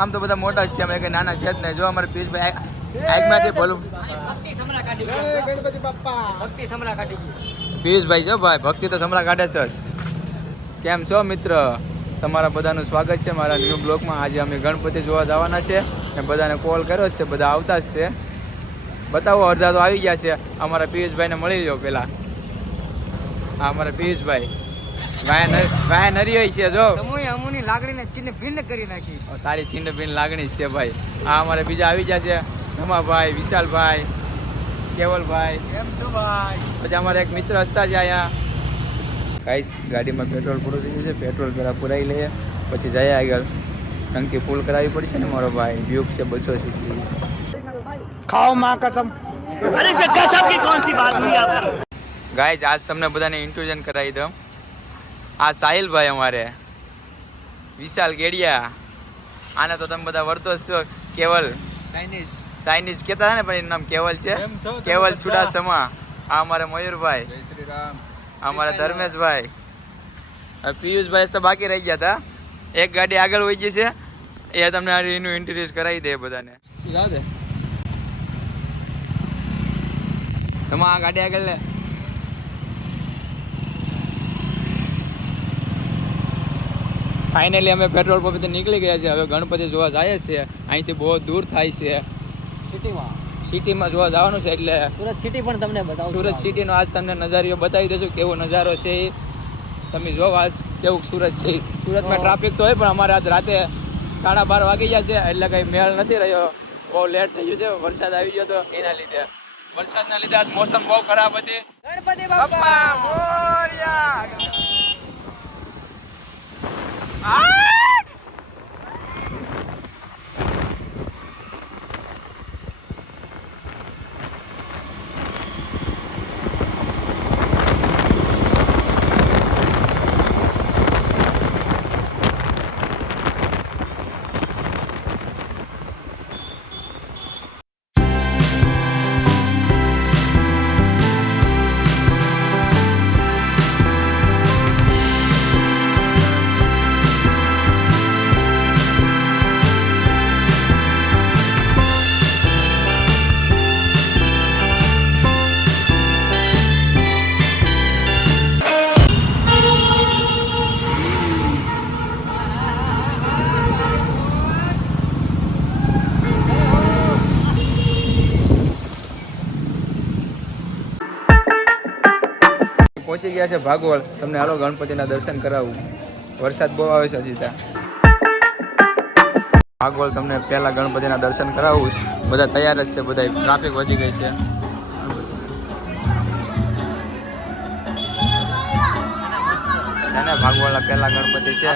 આમ તો બધા મોટા છે અમે કઈ નાના છે જ નહીં. જો અમારે પિયુષભાઈ આગમાંથી બોલું પિયુષભાઈ છો ભાઈ, ભક્તિ તો સમરા કાઢે છે. કેમ છો મિત્ર? તમારા બધાનું સ્વાગત છે મારા ન્યૂ બ્લોગમાં. આજે અમે ગણપતિ જોવા જવાના છે ને બધાને કોલ કર્યો છે, બધા આવતા જ છે. બતાવો, અડધા તો આવી ગયા છે. અમારા પિયુષભાઈને મળી લો પહેલાં. હા, અમારા પિયુષભાઈ વાય નરી હોય છે. જો અમુની લાગણીને ચિન્હ ભિન્ન કરી નાખી. તારી ચિન્હ ભિન્ન લાગણી છે ભાઈ. આ અમારે બીજા આવી ગયા છે, રમાભાઈ, વિશાલભાઈ, કેવલભાઈ. કેમ છો ભાઈ? પછી અમારે એક મિત્ર હસતા છે અહીંયા. ગાઈસ, ગાડીમાં પેટ્રોલ પૂરું થઈ ગયું છે. પેટ્રોલ પહેલાં પુરાવી લઈએ, પછી જઈએ આગળ. ટંકી ફૂલ કરાવવી પડશે ને મારો ભાઈ. ડ્યુક છે 200 cc. ખાઓ માં કસમ. અરે ગજબ की कौन सी बात हुई आप? ગાઈસ, આજ તમને બધાને ઇન્ટ્રોડક્શન કરાવી દઉં. આ સાહિલભાઈ અમારે, વિશાલ ગેડિયા. આને તો તમે બધા વર્તો છો. કેવલ સાઇનીઝ કહેતા હતા ને, પણ એનું નામ કેવલ છે. કેવલ ચુડાસમા. આ અમારે મયુરભાઈ, અમારા ધર્મેશભાઈ, પિયુષભાઈ તો બાકી રહી ગયા હતા. એક ગાડી આગળ વહી ગઈ છે, એ તમને એનું ઇન્ટ્રોડ્યુસ કરાવી દે બધાને. તમે આ ગાડી આગળ લે. ફાઇનલી અમે પેટ્રોલ પંપથી નીકળી ગયા છે. હવે ગણપતિ જોવા જાય છે. અહીંથી બહુ દૂર થાય છે. સિટીમાં જોવા જવાનું છે. એટલે સુરત સિટી પણ તમને બતાવું. સુરત સિટીનો આજ તમને નજારો બતાવી દઈશું, કેવો નજારો છે એ તમે જોવો. આજ કેવું સુરત છે. સુરતમાં ટ્રાફિક તો હોય, પણ અમારે આજ રાતે 12:30 વાગી ગયા છે, એટલે કંઈ મેળ નથી રહ્યો. બહુ લેટ થઈ ગયું છે. વરસાદ આવી ગયો તો એના લીધે. વરસાદના લીધે આજ મોસમ બહુ ખરાબ હતી. ગણપતિ બાપ્પા મોરયા. પહોંચી ગયા છે ભાગવળ. તમને હાલો ગણપતિના દર્શન કરાવું. વરસાદ બહુ આવે છે હજી ત્યાં. ભાગવળ તમને પહેલા ગણપતિના દર્શન કરાવું. બધા તૈયાર જ છે. બધા ટ્રાફિક વધી ગઈ છે. ભાગવળના પહેલા ગણપતિ છે.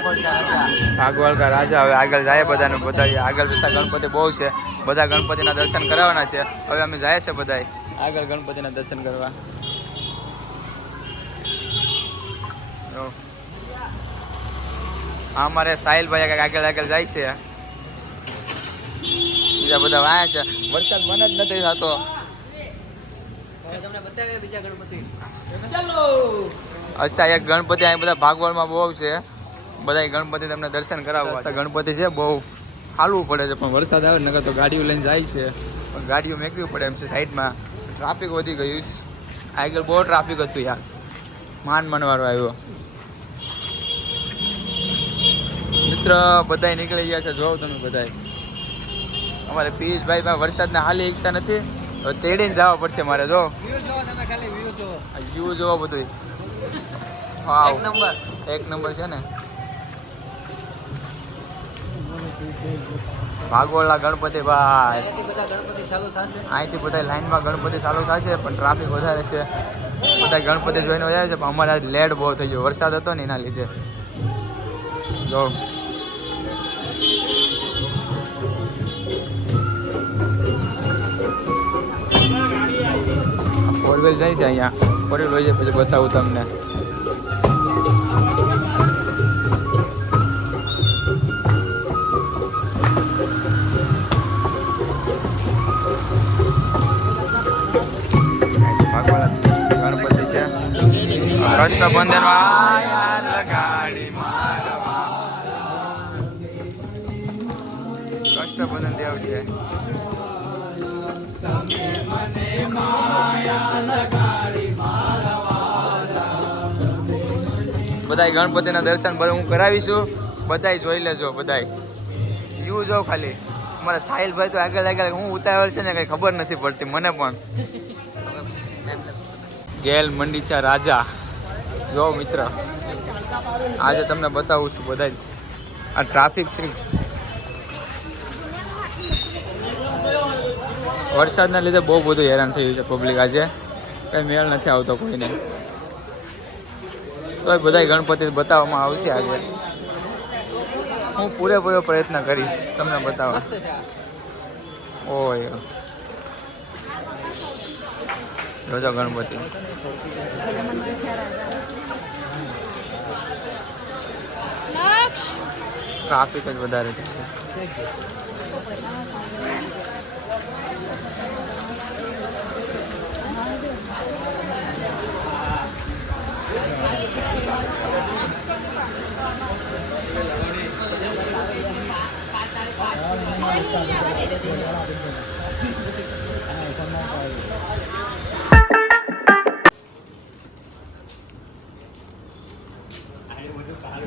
ભાગવળ કા રાજા. હવે આગળ જાય બધાને. બધા આગળ જતા ગણપતિ બહુ છે. બધા ગણપતિના દર્શન કરાવવાના છે. હવે અમે જાય છે બધા આગળ ગણપતિના દર્શન કરવા. અમારે સાહિલભાઈ આગળ જાય છે. બીજા બધા વાયા છે. વરસાદ મન જ નથી થતો. તમને બતાવ્યા બીજા ગણપતિ. અચ્છા, એક ગણપતિ અહીં બધા ભાગવળમાં બહુ છે. બધા ગણપતિ તમને દર્શન કરાવવા. ગણપતિ છે, બહુ હાલવું પડે છે, પણ વરસાદ આવે નકર તો ગાડીઓ લઈને જાય છે. પણ ગાડીઓ મેકવી પડે એમ છે સાઈડમાં. ટ્રાફિક વધી ગયું. આગળ બહુ ટ્રાફિક હતું યાર. માનવાળો આવ્યો. મિત્ર બધા નીકળી ગયા છે. જોવો તમે બધા. અમારે પિયુષભાઈ પાસે વરસાદના હાલી એકતા નથી, તો તેડીને જવા પડશે મારે. જો વ્યૂ જોવો બધું. હા, એક નંબર છે ને. ભાગોળના ગણપતિ ભાઈ. અહીંથી બધા લાઈનમાં ગણપતિ ચાલુ થશે, પણ ટ્રાફિક વધારે છે. બધા ગણપતિ જોઈને વધારે છે, પણ અમારે આજ લેટ બહુ થઈ ગયો. વરસાદ હતો ને એના લીધે. જો ફોર વ્હીલ જાય છે અહીંયા. ફોર વ્હીલ હોય છે, પછી બતાવું તમને. ગણપતિ છે. રક્ષાબંધન કષ્ટભંજન દેવ છે. બધાય ગણપતિના દર્શન હું કરાવીશું. બધાય જોઈ લેજો. બધાય યુ જો ખાલી અમારા સાહિલભાઈ તો આગળ આગળ હું ઉતાવળ છે ને કઈ ખબર નથી પડતી મને પણ. ગેલ મંડીચા રાજા જો મિત્ર આજે તમને બતાવું છું. બધા આ ટ્રાફિક છે. વરસાદના લીધે બહુ બધું હેરાન થયું છે પબ્લિક. આજે કઈ મેળ નથી આવતો કોઈને. તો બધા ગણપતિ બતાવવામાં આવશે આજે. હું પૂરેપૂરો પ્રયત્ન કરીશ તમને બતાવવા. ઓય જોજો ગણપતિ. ટ્રાફિક જ વધારે છે.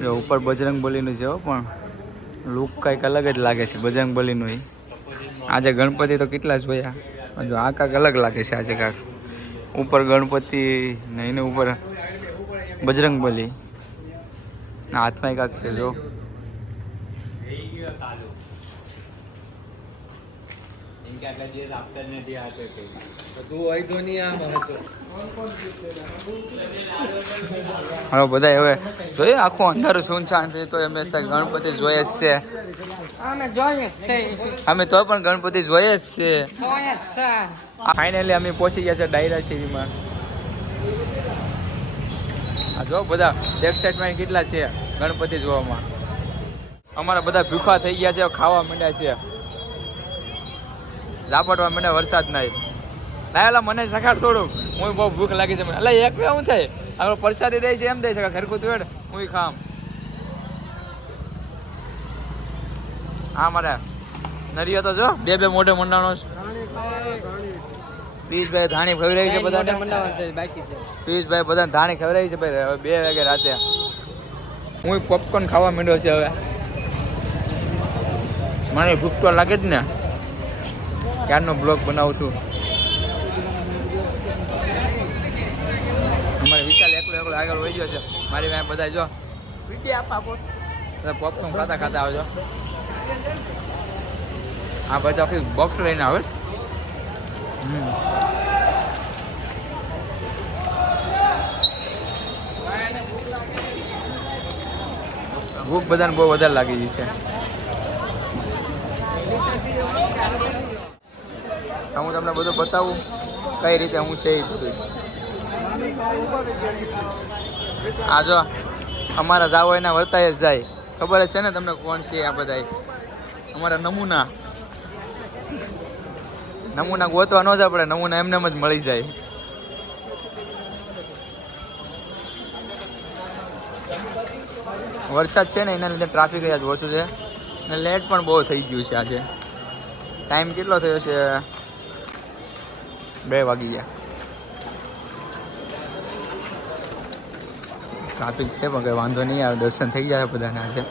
જો ઉપર બજરંગબલીનું છે પણ લુક કંઈક અલગ જ લાગે છે બજરંગબલીનું. આજે ગણપતિ તો કેટલા જ જોયા. જો આ કાંક અલગ લાગે છે આજે. કાંક ઉપર ગણપતિ ને એની ઉપર બજરંગબલી ના હાથમાં કાંક છે. જો હવે બધા હવે જોઈએ આખું અંધારું સુનસાન થઈ તો એમ ગણપતિ જોઈએ જ છે. અમે તો પણ ગણપતિ જોઈએ જ છે. ફાઇનલી અમે પહોંચી ગયા છે ડાયરા શેરીમાં. આ જો બધા બેક સાઈડમાં કેટલા છે ગણપતિ જોવામાં. અમારા બધા ભૂખા થઈ ગયા છે. ખાવા માંડ્યા છે. ઝાપટવા માંડ્યા વરસાદ નહીં. લાયેલા મને સખાડ થોડુંક. હું બહુ ભૂખ લાગી છે મને. એટલે એક શું થાય આપણો પ્રસાદી દે છે એમ દે છે ઘરકું તુવેડ હું ખામ. હા મારે નરિયો તો જો બે બે મોઢે મંડાણો છે. પિયુષભાઈ ધાણી ખવડાવી છે બધાને. પિયુષભાઈ બધાને ધાણી ખવડાવી છે ભાઈ. હવે 2 વાગે રાતે હું પોપકોર્ન ખાવા માંડ્યો છે. હવે મને ભૂખ તો લાગે જ ને. ક્યારનો બ્લોગ બનાવું છું. અમારે વિશાલ એકલો આગળ વહી ગયો છે. મારી પાસે બધા જો પોપકોર્ન ખાતા ખાતા આવજો. આ બધા આખી બોક્સ લઈને આવે. ભૂખ બધાને બહુ વધારે લાગી ગઈ છે. હું તમને બધું બતાવું કઈ રીતે હું છે એ બધું. આ જો અમારા જાવો એના વર્તાય જ જાય. ખબર જ છે ને તમને કોણ છે આ બધા. અમારા નમૂના ગોતવા ન જ પડે. નમૂના એમને જ મળી જાય. વરસાદ છે ને એના લીધે ટ્રાફિક જ ઓછું છે અને લેટ પણ બહુ થઈ ગયું છે. આજે ટાઈમ કેટલો થયો છે? 2 વાગી ગયા. ટ્રાફિક છે પણ કંઈ વાંધો નહીં આવે. દર્શન થઈ ગયા બધાને આજે.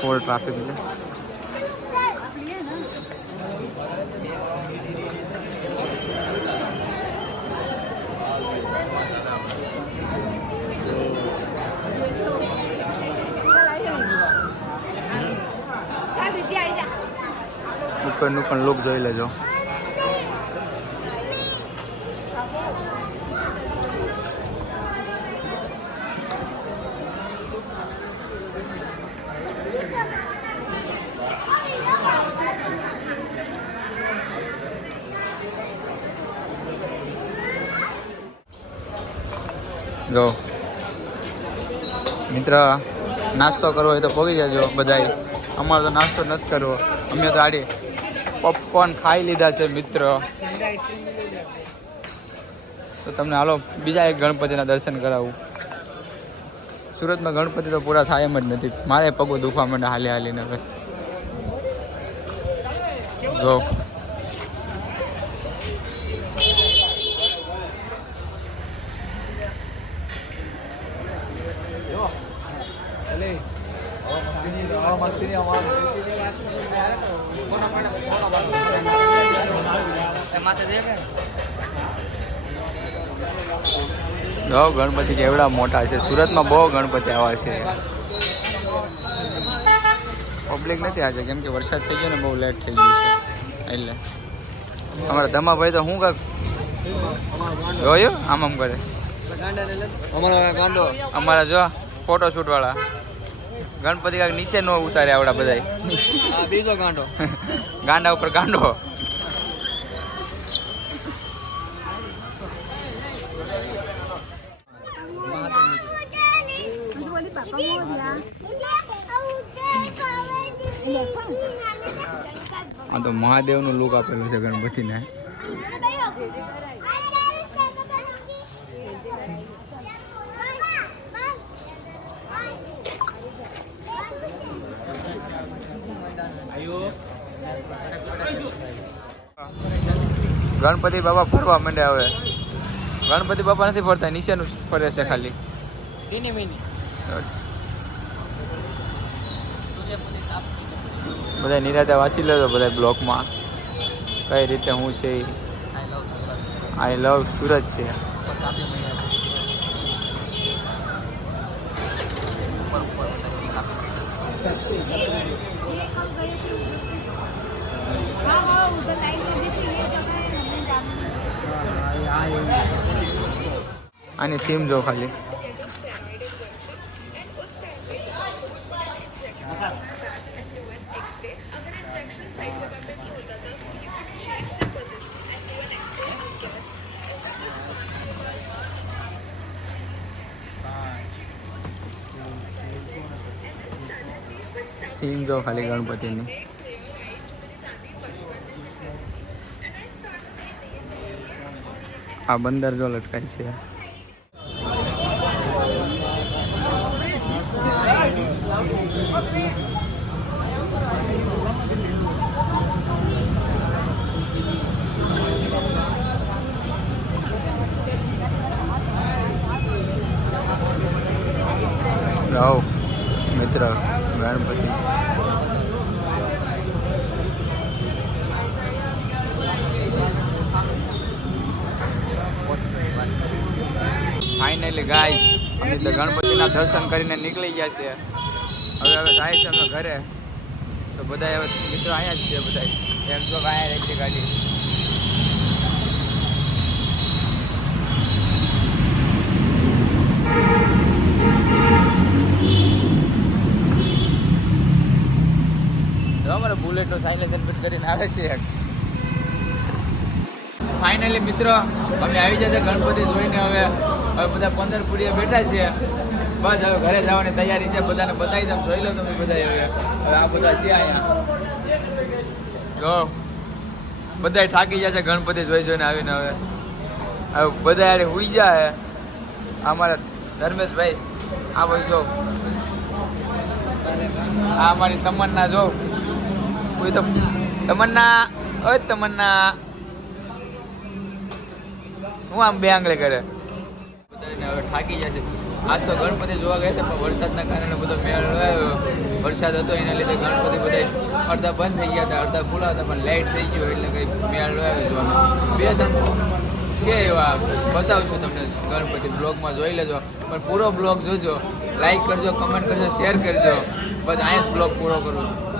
ફૂલ ટ્રાફિક છે. ઉપરનું પણ લુક જોઈ લેજો. જો મિત્ર નાસ્તો કરવો હોય તો પહોંચી જજો બધાય. અમારે તો નાસ્તો નથી કરવો. અમે તો આડી પોપકોર્ન ખાઈ લીધા છે મિત્ર. તો તમને હાલો બીજા એક ગણપતિના દર્શન કરાવું. સુરતમાં ગણપતિ તો પૂરા થાય એમ જ નથી. મારે પગો દુખવા માંડે હાલી હાલીને હવે. જો ગણપતિ કેવડા મોટા છે. સુરતમાં બહુ ગણપતિ આવા છે. પબ્લિક નથી આજે કેમ કે વરસાદ થઈ ગયો ને બહુ લેટ થઈ ગયું છે એટલે. અમારા ધમાભાઈ તો શું કાંક જોયું આમ આમ કરે. અમારા જો ફોટો શૂટ વાળા ગણપતિ કાંક નીચે ન ઉતારે આવડા બધા. બીજો ગાંડો ગાંડા ઉપર ગાંડો. આ તો મહાદેવનું લુક આપેલું છે ગણપતિને. ગણપતિ બાપા ફરવા માંડ્યા હવે. ગણપતિ બાપા નથી ફરતા, નીચેનું ફરે છે ખાલી. બધા નિરાતે વાંચી લેજો બધા બ્લોકમાં કઈ રીતે હું છે. આઈ લવ સુરત છે. આની થીમ જો ખાલી. થીમ જો ખાલી ગણપતિની. આ બંદર જો લટકાય છે. જાઓ મિત્ર ગણપતિ. ફાઇનલી ગાઈસ અમે તો ગણપતિના દર્શન કરીને નીકળી ગયા છે. હવે જાય છે અમે ઘરે. તો બધા હવે મિત્રો અહીંયા જ છે બધા. એક જો અહીંયા રહી છે ગાડી. અમારે બુલેટનો સાયલેન્સર ફિટ કરીને આવે છે. ફાઇનલી મિત્રો અમે આવી જશે ગણપતિ જોઈને. હવે બધા 15 પૂરીએ બેઠા છે. બસ હવે ઘરે જવાની તૈયારી છે. બધાને બતાવી દઉં, જોઈ લો તમે બધા. હવે આ બધા છે અહીંયા જો બધા થાકી જશે ગણપતિ જોઈને આવીને. હવે બધા યાર હુઈ જાય. અમારા ધર્મેશભાઈ આ ભાઈ જો. આ અમારી તમન્ના જો. કોઈ તો તમન્ના ઓય તમન્ના હું આમ બે આંગળે કરે. બધાને હવે થાકી જશે. આજ તો ગણપતિ જોવા ગયા હતા પણ વરસાદના કારણે બધો મેળ આવ્યો. વરસાદ હતો એના લીધે ગણપતિ બધા અડધા બંધ થઈ ગયા હતા, અડધા ખુલ્લા હતા. પણ લાઇટ થઈ ગયો એટલે કંઈ મેળ આવ્યો જોવાનો. 2-3 છે એવા બતાવશું તમને ગણપતિ. બ્લોગમાં જોઈ લેજો પણ પૂરો બ્લોગ જોજો. લાઈક કરજો, કમેન્ટ કરજો, શેર કરજો. બસ અહીંયા જ બ્લોગ પૂરો કરું છું.